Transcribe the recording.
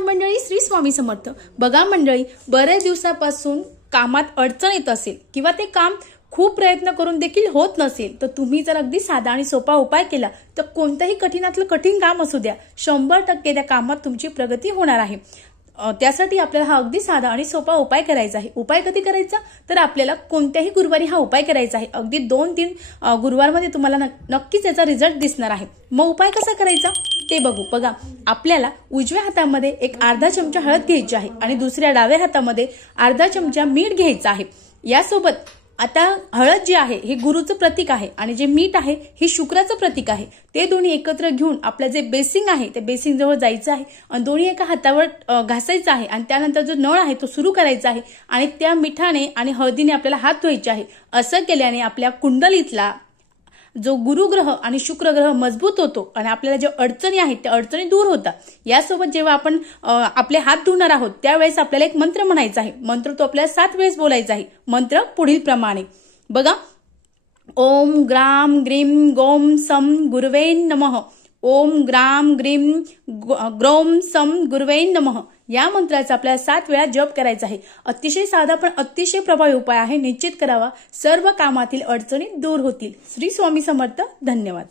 नमस्कार मंडळी, श्री स्वामी समर्थ। बघा मंडळी, बरेच दिवसापासून कामात अडचण येत असेल किंवा ते काम खूप प्रयत्न करून देखील होत नसेल, तर तुम्ही जर अगदी साधा आणि सोपा उपाय केला तर कोणत्याही कठीणातलं कठीण काम असू द्या, 100% त्या कामात तुमची प्रगती होणार आहे। त्यासाठी आपल्याला हा अगदी साधा आणि सोपा उपाय करायचा आहे। उपाय कधी करायचा तर आपल्याला कोणत्याही गुरुवारी हा उपाय करायचा आहे। अगदी 2-3 गुरुवारमध्ये तुम्हाला नक्कीच याचा रिझल्ट दिसणार आहे। मग उपाय कसा करायचा ते बघू। बघा, आपल्याला उजव्या हातामध्ये एक अर्धा चमचा हळद घ्यायची आहे आणि दुसऱ्या डाव्या हातामध्ये अर्धा चमचा मीठ घ्यायचं आहे। यासोबत आता हळद जी आहे हे गुरुचं प्रतीक आहे आणि जे मीठ आहे हे शुक्राचं प्रतीक आहे। ते दोन्ही एकत्र घेऊन आपलं जे बेसिंग आहे ते बेसिंग जवळ जायचं आहे आणि दोन्ही एका हातावर घासायचं आहे आणि त्यानंतर जो नळ आहे तो सुरू करायचा आहे आणि त्या मिठाने आणि हळदीने आपल्याला हात धुवायचे आहे। असं केल्याने आपल्या कुंडलीतला जो गुरुग्रह आणि शुक्रग्रह मजबूत होतो आणि आपल्याला जे अडचणी आहेत त्या अडचणी दूर होतात। यासोबत जेव्हा आपण आपले हात धुणार आहोत त्यावेळेस आपल्याला एक मंत्र म्हणायचा आहे। मंत्र तो आपल्याला 7 वेळेस बोलायचा आहे। मंत्र पुढील प्रमाणे बघा, ओम ग्राम ग्रीम गोम सम गुरुवे नमः। ओम ग्राम ग्रीम ग्रोम सम गुरुवे नमः। या मंत्राचा आपल्याला 7 वेळा जप करायचा आहे। अतिशय साधा पण अतिशय प्रभावी उपाय आहे। निश्चित करावा, सर्व कामातील अडचणी दूर होतील। श्री स्वामी समर्थ। धन्यवाद।